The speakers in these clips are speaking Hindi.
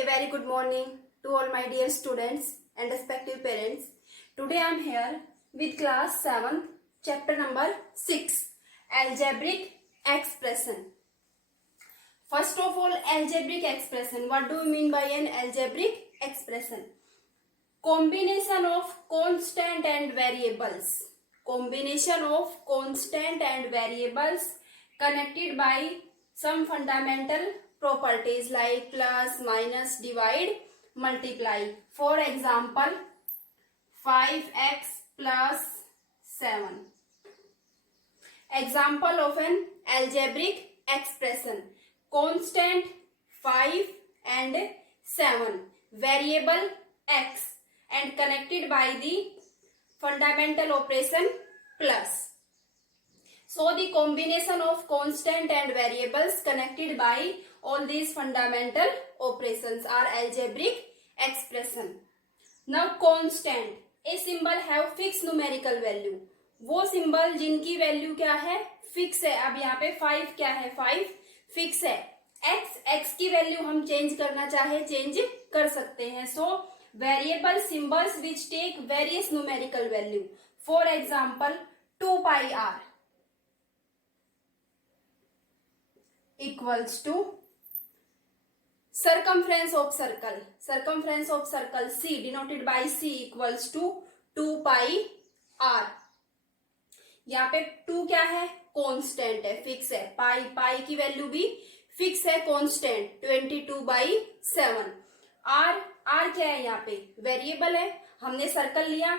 A very good morning to all my dear students and respective parents. Today I am here with class 7, chapter number 6, algebraic expression. First of all, algebraic expression. What do you mean by an algebraic expression? Combination of constant and variables. Combination of constant and variables connected by some fundamental properties like plus, minus, divide, multiply. For example, 5x plus 7. Example of an algebraic expression. Constant 5 and 7. Variable x and connected by the fundamental operation plus. So the combination of constant and variables connected by all these fundamental operations are algebraic expression. Now constant, a symbol have fixed numerical value. वो सिंबल जिनकी वैल्यू क्या है, फिक्स है. अब यहाँ पे 5 क्या है, 5 फिक्स है. x की वैल्यू हम चेंज करना चाहे चेंज कर सकते हैं. So variable symbols which take various numerical value. For example 2 pi r equals to circumference of circle c denoted by c equals to 2 pi r. यहाँ पे 2 क्या है, कांस्टेंट है, फिक्स है. पाई की वैल्यू भी फिक्स है, कांस्टेंट 22/7. आर क्या है, यहाँ पे वेरिएबल है. हमने सर्कल लिया,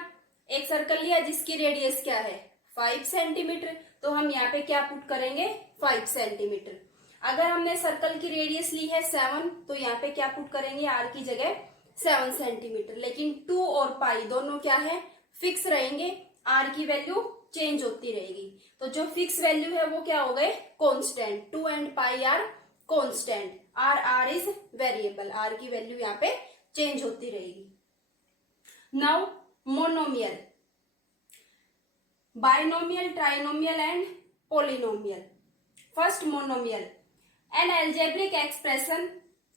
एक सर्कल लिया जिसकी रेडियस क्या है 5 सेंटीमीटर. तो हम यहाँ पे क्या पुट करेंगे, 5 सेंटीमीटर. अगर हमने सर्कल की रेडियस ली है 7 तो यहाँ पे क्या पुट करेंगे, आर की जगह 7 सेंटीमीटर. लेकिन 2 और पाई दोनों क्या है, फिक्स रहेंगे. आर की वैल्यू चेंज होती रहेगी. तो जो फिक्स वैल्यू है वो क्या हो गए, constant. 2 and pi are constant. R is variable. आर की वैल्यू यहाँ पे चेंज होती रहेगी. Now monomial, binomial, trinomial and polynomial. First, monomial, an algebraic expression.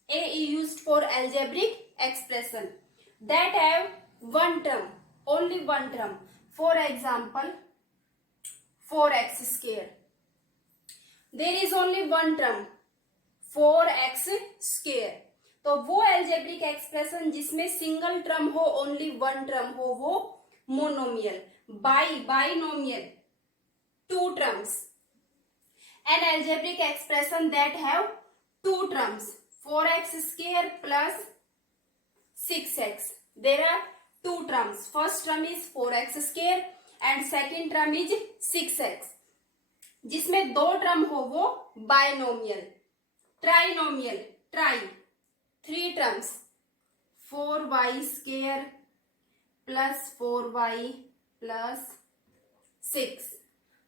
A is used for algebraic expression that have one term, only one term. For example, 4x square. There is only one term, 4x square. तो वो algebraic expression जिसमें सिंगल टर्म हो, ओनली वन टर्म हो, वो monomial. Binomial, two terms. An algebraic expression that have two terms, 4x square plus 6x. There are two terms. First term is 4x square and second term is 6x. जिसमें दो टर्म हो वो binomial. Trinomial, try, 3 terms, 4y square plus 4y plus 6.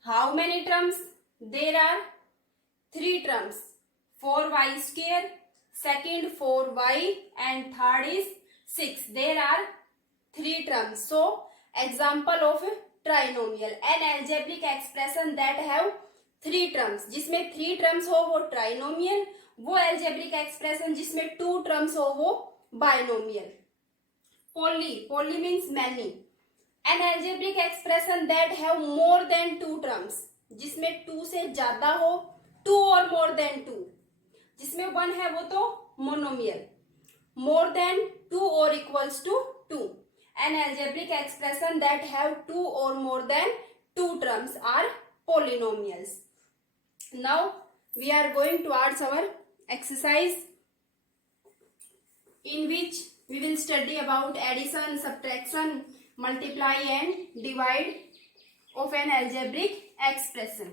How many terms? There are 3 terms, 4y square, second 4y and third is 6. There are 3 terms. So example of trinomial, an algebraic expression that have 3 terms. जिसमें 3 terms हो वो trinomial. वो algebraic expression जिसमें 2 terms हो वो binomial. Poly means many. An algebraic expression that have more than 2 terms. जिसमें 2 से ज्यादा हो, 2 और मोर देन 2. जिसमें 1 है वो तो मोनोमियल. मोर देन 2 और equals to 2. An algebraic expression that have 2 or more than 2 terms are polynomials. Now we are going towards our exercise in which we will study about addition, subtraction, multiply and divide of an algebraic expression.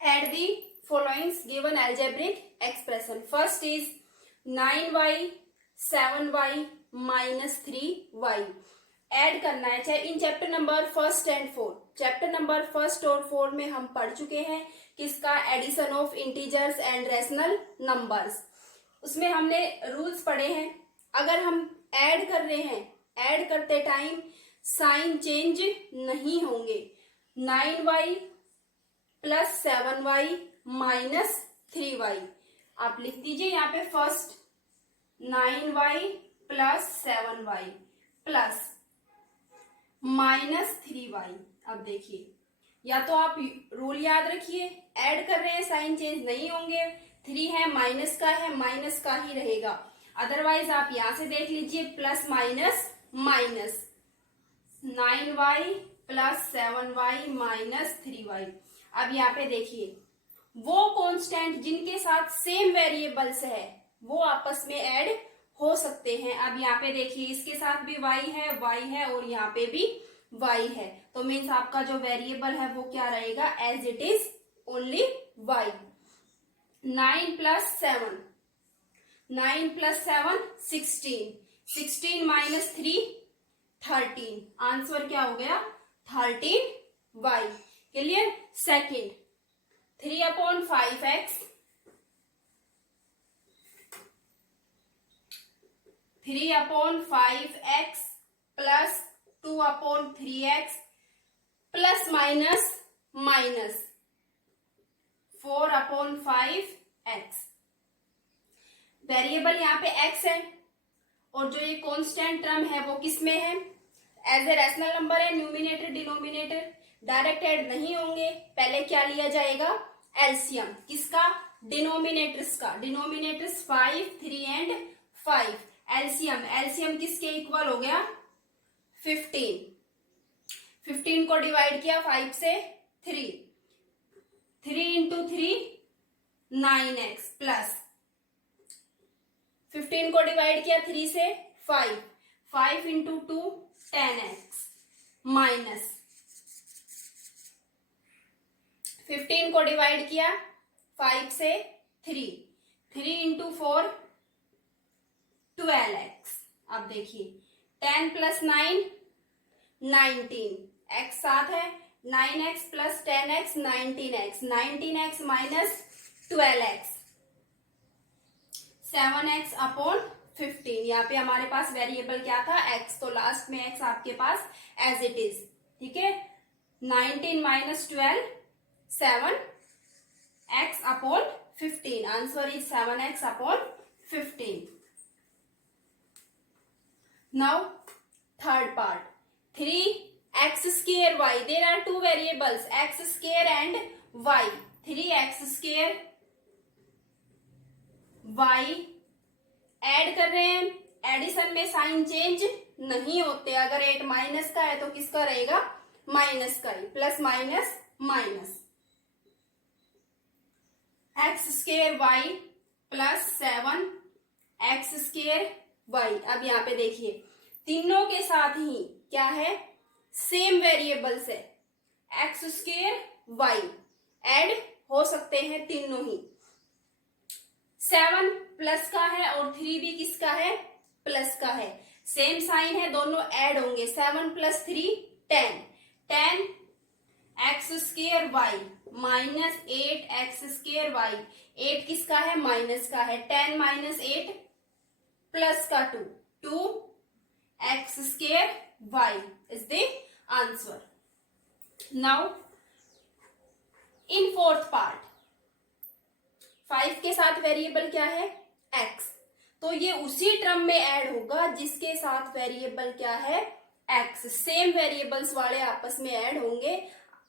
Add the following given algebraic expression. First is 9y 7y minus 3y. Add करना है. चाहे इन chapter number 1 and 4, chapter number 1 और 4 में हम पढ़ चुके हैं किसका, addition of integers and rational numbers. उसमें हमने रूल्स पढ़े हैं. अगर हम ऐड कर रहे हैं, ऐड करते टाइम साइन चेंज नहीं होंगे. 9y plus 7y minus 3y। आप लिख दीजिए यहाँ पे first 9y plus 7y plus minus 3y। अब देखिए, या तो आप रूल याद रखिए, ऐड कर रहे हैं साइन चेंज नहीं होंगे, 3 है माइनस का ही रहेगा। अदरवाइज आप यहां से देख लीजिए plus minus minus 9y plus 7y minus 3y। अब यहाँ पे देखिए, वो कांस्टेंट जिनके साथ सेम वेरिएबल्स है वो आपस में ऐड हो सकते हैं। अब यहाँ पे देखिए, इसके साथ भी y है और यहाँ पे भी y है, तो मीन्स आपका जो वेरिएबल है वो क्या रहेगा, as it is only y। 9 plus 7 16, 16 minus 3 13। Answer क्या हो गया, 13y। Clear. Second 3/5x 3/5x plus 2/3x plus minus minus 4/5x। Variable यहाँ पे x है और जो ये कांस्टेंट टर्म है वो किस में है, एज ए रैशनल नंबर है, न्यूमिनेटर डिनोमिनेटर डायरेक्ट ऐड नहीं होंगे। पहले क्या लिया जाएगा, एलसीएम। किसका, डिनोमिनेटर्स का। Denominators 5 3 and 5। एलसीएम किसके इक्वल हो गया, 15। 15 को डिवाइड किया 5 से, 3 इंटू 3 9x प्लस 15 को डिवाइड किया 3 से, 5 इंटू 2 10x माइनस 15 को डिवाइड किया 5 से, 3 इंटू 4 12x। अब देखिए 10 प्लस 9 19, x साथ है, 9x plus 10x 19x minus 12x 7x upon 15। यहाँ पे हमारे पास वेरिएबल क्या था, x, तो लास्ट में x आपके पास एज इट इज। ठीक है, 19 minus 12 7x upon 15। Answer is 7x upon 15। Now third part, 3x square y. There are two variables, x square and y. 3x square y add कर रहे हैं, एडिशन में साइन चेंज नहीं होते। अगर 8 माइनस का है तो किसका रहेगा, माइनस का ही, plus minus minus x square y plus 7x square y। अब यहाँ पे देखिए, तीनों के साथ ही क्या है, सेम वेरिएबल्स है, x स्क्वायर y ऐड हो सकते हैं तीनों ही। 7 प्लस का है और 3 भी किसका है, प्लस का है, सेम साइन है, दोनों ऐड होंगे। 7 plus 3 10 x square y minus 8 x square y. 8 किसका है, माइनस का है। 10 माइनस 8 प्लस का 2 x square y is the answer. Now in fourth part 5 के साथ वेरिएबल क्या है, x, तो ये उसी टर्म में ऐड होगा जिसके साथ वेरिएबल क्या है, x। सेम वेरिएबल्स वाले आपस में ऐड होंगे।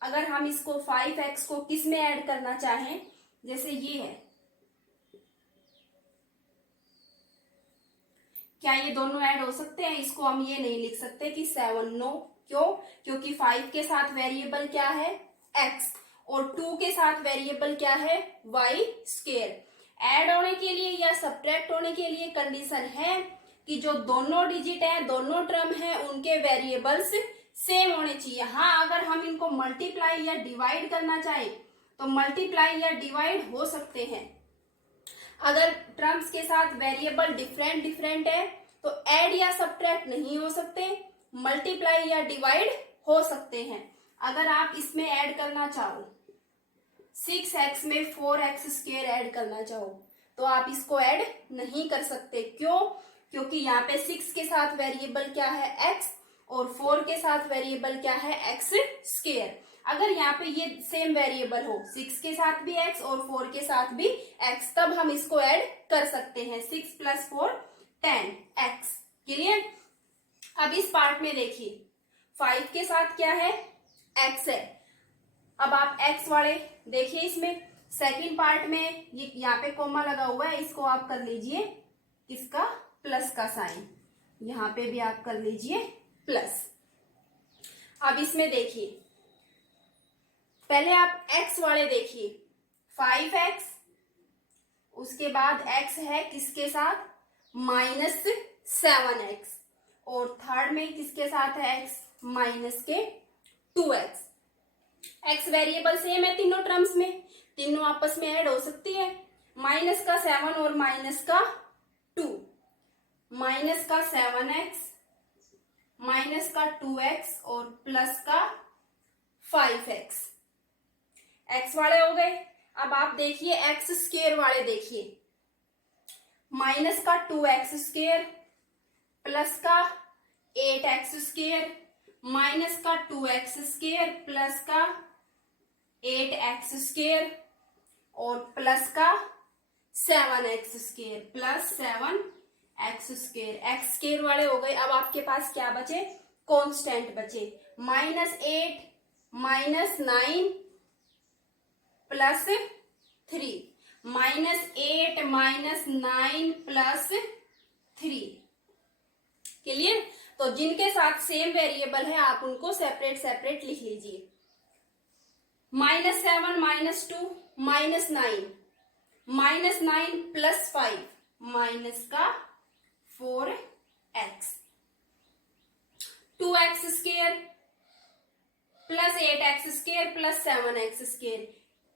अगर हम इसको 5x को किस में ऐड करना चाहें, जैसे ये है, क्या ये दोनों ऐड हो सकते हैं? इसको हम ये नहीं लिख सकते कि 7, नो। क्यों? क्योंकि 5 के साथ वेरिएबल क्या है, x, और 2 के साथ वेरिएबल क्या है, y स्क्वायर। ऐड होने के लिए या सब्ट्रैक्ट होने के लिए कंडीशन है कि जो दोनों डिजिट है, दोनों टर्म है, उनके वेरिएबल्स सेम होने चाहिए। हाँ, अगर हम इनको मल्टीप्लाई या डिवाइड करना चाहे तो मल्टीप्लाई या डिवाइड हो सकते हैं। अगर टर्म्स के साथ वेरिएबल डिफरेंट है तो ऐड या सब्ट्रैक्ट नहीं हो सकते, मल्टीप्लाई या डिवाइड हो सकते हैं। अगर आप इसमें ऐड करना चाहो, 6x में 4x स्क्वायर ऐड करना चाहो तो आप इसको ऐड नहीं कर सकते। क्यों? क्योंकि यहाँ पे 6 के साथ वेरिएबल क्या है, x, और 4 के साथ वेरिएबल क्या है, x स्क्वायर। अगर यहाँ पे ये सेम वेरिएबल हो, 6 के साथ भी x और 4 के साथ भी x, तब हम इसको ऐड कर सकते हैं। 6 + 4 10x। क्लियर। अब इस पार्ट में देखिए 5 के साथ क्या है, x है। अब आप x वाले देखिए, इसमें सेकंड पार्ट में ये यहाँ पे कोमा लगा हुआ है, इसको आप कर लीजिए किसका, प्लस का साइन। यहाँ पे भी आप कर लीजिए प्लस। अब इसमें देखिए, पहले आप x वाले देखिए, 5x, उसके बाद x है किसके साथ, -7x, और थर्ड में किसके साथ है x, -2x। x variable same है तीनों टर्म्स में, तीनों आपस में ऐड हो सकती है। -7 और -2, -7x, -2x और +5x। x वाले हो गए। अब आप देखिए x स्क्वायर वाले देखिए, -2x square, +8x square, -2x square, +8x square और +7x square, +7x square. x square वाले हो गए। अब आपके पास क्या बचे, कांस्टेंट बचे, -8 -9 +3, -8 -9 +3। क्लियर। तो जिनके साथ सेम वेरिएबल है आप उनको सेपरेट सेपरेट लिख लीजिए। -7 -2 -9, -9 +5 -4x, 2x square, +8x square, +7x square,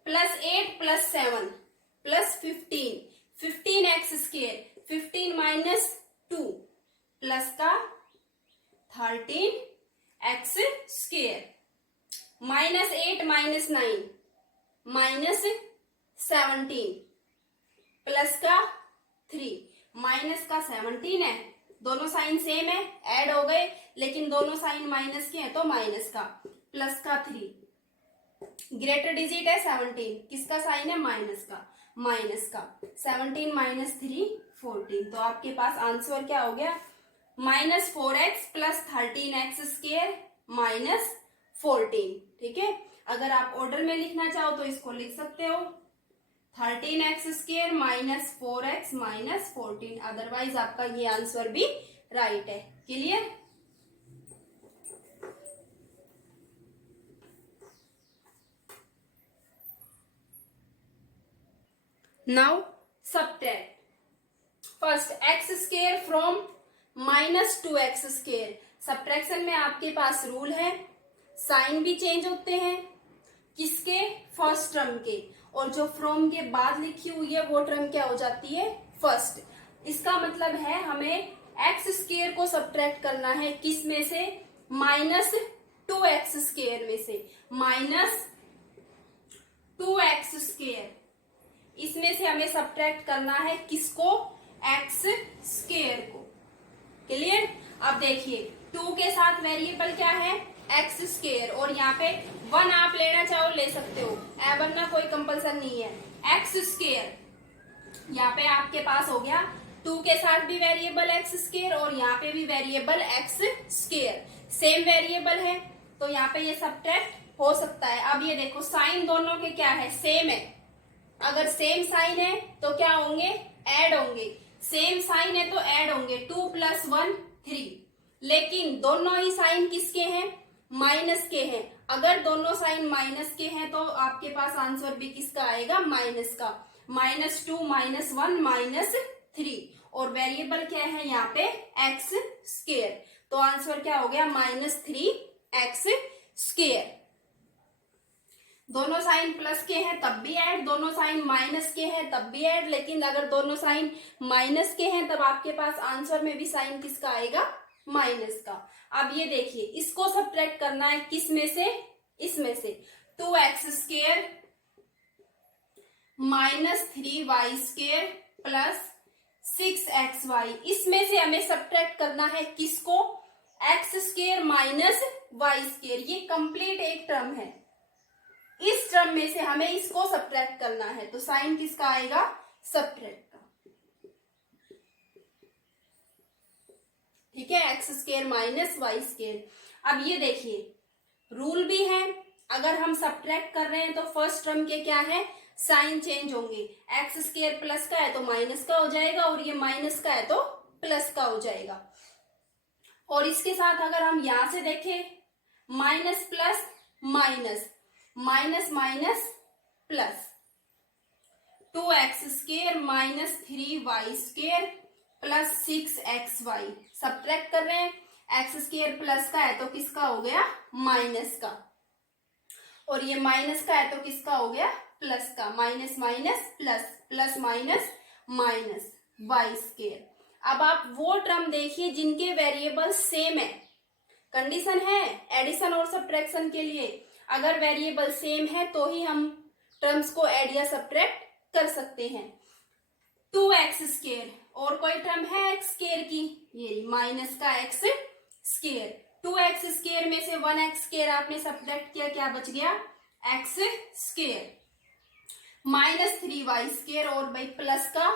+8 +7 +15, 15x square, 15 - 2 +13x square, -8 -9 -17 +3, -17 है, दोनों साइन सेम है, ऐड हो गए, लेकिन दोनों साइन माइनस के हैं तो +3, ग्रेटर डिजिट है 17, किसका साइन है, -17 -3 14। तो आपके पास आंसर क्या हो गया, -4x + 13x स्क्वायर -14। ठीक है। अगर आप ऑर्डर में लिखना चाहो तो इसको लिख सकते हो 13x स्क्वायर -4x -14, अदरवाइज आपका ये आंसर भी राइट है। Clear. Now subtract. First x square from -2x square. Subtraction में आपके पास रूल है, साइन भी चेंज होते हैं, किसके, फर्स्ट टर्म के, और जो फ्रॉम के बाद लिखी हुई है वो टर्म क्या हो जाती है, फर्स्ट। इसका मतलब है हमें x स्क्वायर को सबट्रैक्ट करना है, किस में से, -2x स्क्वायर में से, -2x स्क्वायर, इसमें से हमें सबट्रैक्ट करना है किसको, x स्क्वायर को। क्लियर। अब देखिए 2 के साथ वेरिएबल क्या है, x स्क्वायर, और यहाँ पे 1 आप लेना चाहो ले सकते हो, बनना कोई कंपल्सन नहीं है। x स्क्वायर यहाँ पे आपके पास हो गया, 2 के साथ भी वेरिएबल x स्क्वायर और यहाँ पे भी variable x square, same variable है तो यहाँ पे ये सबट्रैक्ट हो सकता है। अब ये देखो साइन दोनों के क्या है, सेम है। अगर सेम साइन है तो क्या होंगे, ऐड होंगे, सेम साइन है तो ऐड होंगे, 2 + 1 3। लेकिन दोनों ही साइन किसके हैं, माइनस के हैं। अगर दोनों साइन माइनस के हैं तो आपके पास आंसर भी किसका आएगा, माइनस का, -2 -1 -3, और वेरिएबल क्या है यहाँ पे, x स्क्वायर। तो आंसर क्या हो गया, -3x स्क्वायर। दोनों साइन प्लस के हैं तब भी ऐड, दोनों साइन माइनस के हैं तब भी ऐड, लेकिन अगर दोनों साइन माइनस के हैं तब आपके पास आंसर में भी साइन किसका आएगा, माइनस का। अब ये देखिए इसको सबट्रैक्ट करना है किस में से, इसमें से, 2x square -3y square plus 6xy, इसमें से हमें सबट्रैक्ट करना है किसको, x square minus y square. ये कंप्लीट एक टर्म है, इस टर्म में से हमें इसको सब्ट्रैक्ट करना है, तो साइन किसका आएगा, सब्ट्रैक्ट का। ठीक है, x square minus y square. अब ये देखिए रूल भी है, अगर हम सब्ट्रैक्ट कर रहे हैं तो फर्स्ट टर्म के क्या है, साइन चेंज होंगे। एक्स स्क्वायर प्लस का है तो माइनस का हो जाएगा, और ये माइनस का है तो प्लस का हो जाएगा। और इसके साथ अगर हम यहां से देखें, minus plus minus, minus minus plus, 2x square minus 3y square plus 6xy। Subtract कर रहे हैं, एक्स स्क्वायर प्लस का है तो किसका हो गया, माइनस का, और ये माइनस का है तो किसका हो गया, प्लस का। Minus minus plus, plus minus minus y square. अब आप वो टर्म देखिए जिनके वेरिएबल सेम है। कंडीशन है एडिशन और सब्ट्रैक्शन के लिए, अगर वेरिएबल सेम है तो ही हम टर्म्स को ऐड या सब्ट्रैक्ट कर सकते हैं। 2x स्क्वायर, और कोई टर्म है एक्स स्क्वायर की, ये माइनस का एक्स स्क्वायर। 2x स्क्वायर में से 1x स्क्वायर आपने सब्ट्रैक्ट किया, क्या बच गया, x square. Minus 3y square, और भाई प्लस का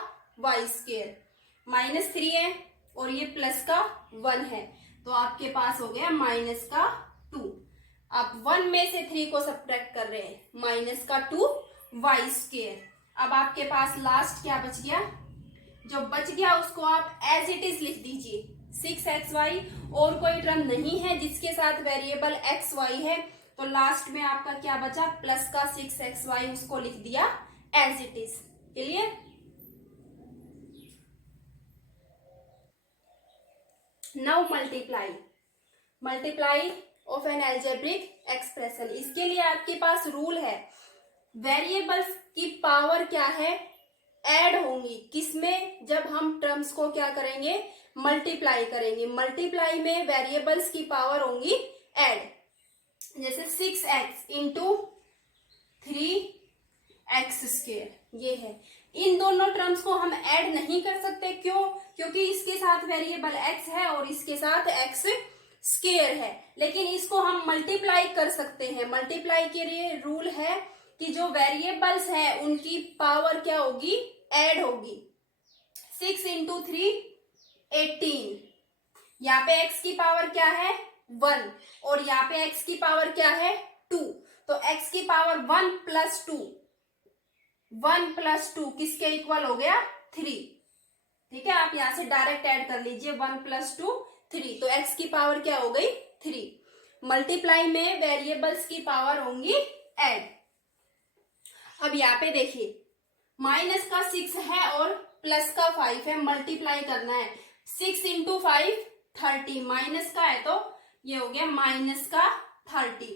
y स्क्वायर। -3 है और ये प्लस का 1 है, तो आपके पास हो गया माइनस का 2। आप 1 में से 3 को सब्ट्रैक्ट कर रहे हैं, माइनस का 2y स्क्वायर। अब आपके पास लास्ट क्या बच गया, जो बच गया उसको आप एज इट इज लिख दीजिए, 6xy। और कोई टर्म नहीं है जिसके साथ वेरिएबल xy है, तो लास्ट में आपका क्या बचा, प्लस का 6xy, उसको लिख दिया as it is. Clear. Now multiply of an algebraic expression. इसके लिए आपके पास रूल है, वेरिएबल्स की पावर क्या है, ऐड होंगी। किसमें, जब हम टर्म्स को क्या करेंगे, मल्टीप्लाई करेंगे। मल्टीप्लाई में वेरिएबल्स की पावर होंगी ऐड, जैसे 6x इंटू 3x स्क्वायर, ये है। इन दोनों टर्म्स को हम ऐड नहीं कर सकते, क्यों, क्योंकि इसके साथ वेरिएबल x है और इसके साथ x स्क्वायर है। लेकिन इसको हम मल्टीप्लाई कर सकते हैं। मल्टीप्लाई के लिए रूल है कि जो वेरिएबल्स है उनकी पावर क्या होगी, ऐड होगी। 6 इंटू 3 18, यहाँ पे x की पावर क्या है 1, और यहाँ पे x की पावर क्या है 2, तो x की पावर 1 प्लस 2, 1 प्लस 2 किसके इक्वल हो गया 3। ठीक है, आप यहां से डायरेक्ट ऐड कर लीजिए, 1 प्लस 2 3, तो x की पावर क्या हो गई 3। मल्टीप्लाई में वेरिएबल्स की पावर होंगी ऐड। अब यहाँ पे देखिए माइनस का 6 है और प्लस का 5 है, मल्टीप्लाई करना है। 6 इंटू 5 30, माइनस का है तो ये हो गया माइनस का 30।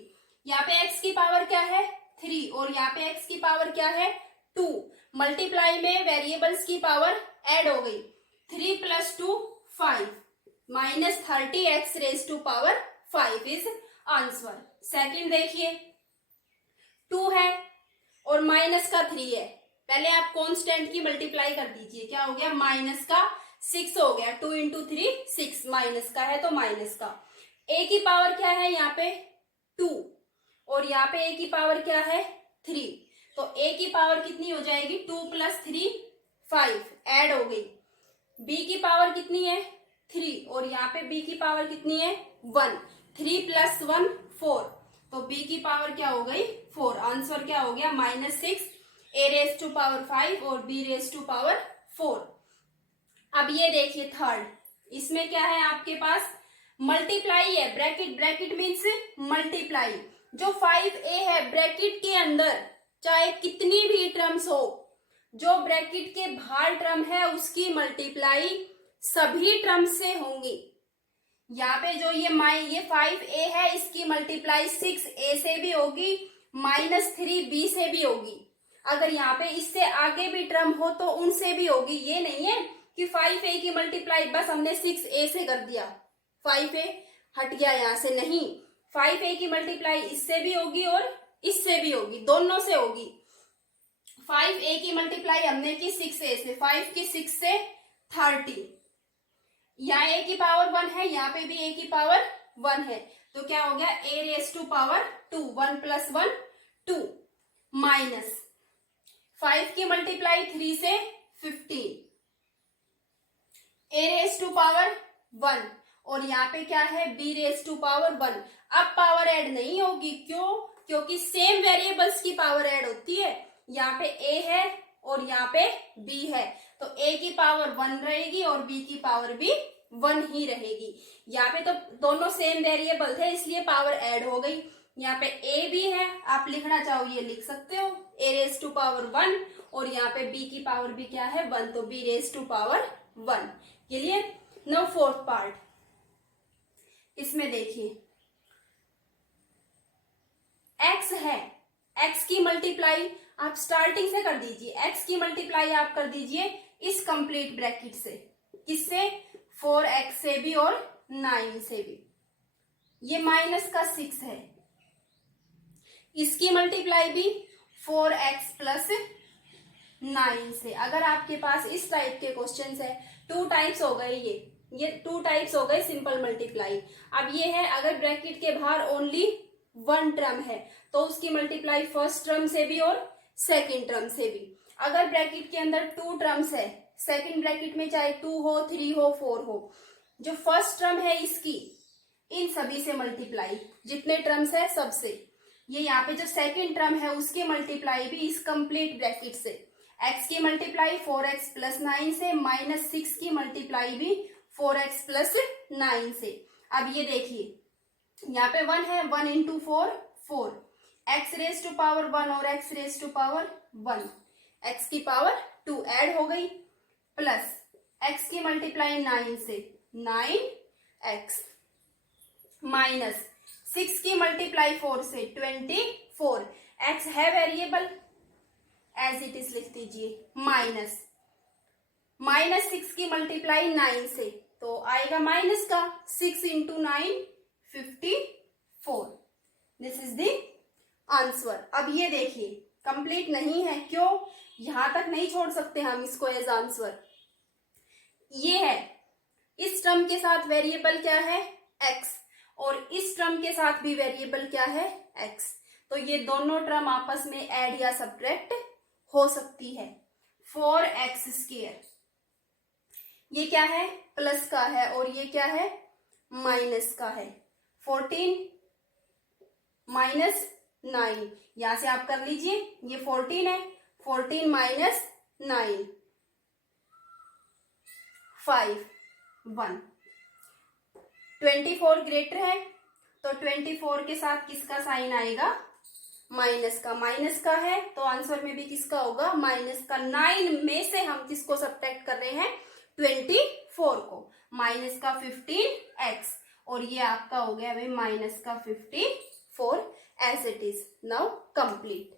यहाँ पे x की पावर क्या है 3, और यहाँ पे x की पावर क्या है 2। मल्टीप्लाई में वेरिएबल्स की पावर ऐड हो गई, 3 plus 2 5, minus 30 x raise to power 5 is answer. Second देखिए 2 है और माइनस का 3 है, पहले आप कांस्टेंट की मल्टीप्लाई कर दीजिए, क्या हो गया माइनस का 6 हो गया, 2 इंटू 3 6, माइनस का है तो माइनस का। a की पावर क्या है यहाँ पे 2, और यहाँ पे a की पावर क्या है 3, तो a की पावर कितनी हो जाएगी 2 प्लस 3 5, ऐड हो गई। b की पावर कितनी है 3, और यहाँ पे b की पावर कितनी है 1, 3 प्लस 1 4, तो b की पावर क्या हो गई 4। आंसर क्या हो गया -6 a रेज टू पावर 5 और b रेज टू पावर 4। अब ये देखिए थर्ड, इसमें क्या है आपके पास मल्टीप्लाई है, ब्रैकेट, ब्रैकेट मीन्स मल्टीप्लाई। जो 5a है ब्रैकेट के अंदर चाहे कितनी भी टर्म्स हो, जो ब्रैकेट के बाहर टर्म है उसकी मल्टीप्लाई सभी टर्म्स से होंगी। यहाँ पे जो ये 5a है इसकी मल्टीप्लाई 6a से भी होगी, -3b से भी होगी। अगर यहाँ पे इससे आगे भी टर्म हो तो उनसे भी होगी। ये नहीं है कि 5a की मल्टीप्लाई बस हमने 6a से कर दिया, 5a हट गया यहाँ से, नहीं, 5a की मल्टीप्लाई इससे भी होगी और इससे भी होगी, दोनों से होगी। 5a की मल्टीप्लाई हमने की 6a से, 5 की 6 से 30, यहाँ a की पावर 1 है, यहाँ पे भी a की पावर 1 है, तो क्या हो गया a raise to power 2, 1 plus 1 2 minus 5 की मल्टीप्लाई 3 से 15 a रेज टू पावर 1 और यहाँ पे क्या है b रेज टू पावर 1। अब पावर ऐड नहीं होगी, क्यों? क्योंकि सेम वेरिएबल्स की पावर ऐड होती है। यहाँ पे a है और यहाँ पे b है, तो a की पावर 1 रहेगी और b की पावर भी 1 ही रहेगी। यहाँ पे तो दोनों सेम वेरिएबल थे इसलिए पावर ऐड हो गई। यहाँ पे a भी है, आप लिखना चाहो ये लिख सकते हो, a रेज टू पावर 1 और यहाँ पे b की पावर भी क्या है 1, तो b रेज टू पावर 1 के लिए। नो फोर्थ पार्ट, इसमें देखिए x है, x की मल्टीप्लाई आप स्टार्टिंग से कर दीजिए, x की मल्टीप्लाई आप कर दीजिए इस कंप्लीट ब्रैकेट से, किससे? 4x से भी और 9 से भी। ये माइनस का 6 है, इसकी मल्टीप्लाई भी 4x प्लस 9 से। अगर आपके पास इस टाइप के क्वेश्चंस है, 2 टाइप्स हो गए ये 2 टाइप्स हो गए सिंपल मल्टीप्लाई। अब ये है अगर ब्रैकेट के बाहर ओनली 1 टर्म है तो उसकी मल्टीप्लाई फर्स्ट टर्म से भी और सेकंड टर्म से भी। अगर ब्रैकेट के अंदर 2 टर्म्स है, सेकंड ब्रैकेट में चाहे 2 हो, 3 हो, 4 हो, जो फर्स्ट टर्म है इसकी इन सभी से मल्टीप्लाई, जितने टर्म्स है सबसे। ये यहाँ पे जो सेकंड टर्म है उसकी मल्टीप्लाई भी इस कंप्लीट ब्रैकेट से। x की मल्टीप्लाई 4x प्लस 9 से, माइनस 6 की मल्टीप्लाई भी 4x प्लस 9 से। अब ये देखिए यहाँ पे 1 है, 1 into 4 4, x raise to power 1 और x raise to power 1, x की पावर 2 ऐड हो गई, प्लस x की मल्टीप्लाई 9 से 9x, माइनस 6 की मल्टीप्लाई 4 से 24, x है वेरिएबल एज इट इज लिख दीजिए, माइनस 6 की मल्टीप्लाई 9 से तो आएगा माइनस का 6 into 9 54। This is the answer. अब ये देखिए कंप्लीट नहीं है, क्यों? यहां तक नहीं छोड़ सकते हम इसको एज आंसर। ये है, इस टर्म के साथ वेरिएबल क्या है x और इस टर्म के साथ भी वेरिएबल क्या है x, तो ये दोनों टर्म आपस में ऐड या सब्ट्रैक्ट हो सकती है। 4x स्क्वायर ये क्या है प्लस का है और ये क्या है माइनस का है। 14 माइनस 9, यहां से आप कर लीजिए, ये 14 है, 14 माइनस 9 5 1। 24 ग्रेटर है तो 24 के साथ किसका साइन आएगा माइनस का, माइनस का है तो आंसर में भी किसका होगा माइनस का। 9 में से हम किसको सब्ट्रैक्ट कर रहे हैं 24 को, माइनस का 15x और ये आपका हो गया भाई माइनस का 54 as it is. Now complete.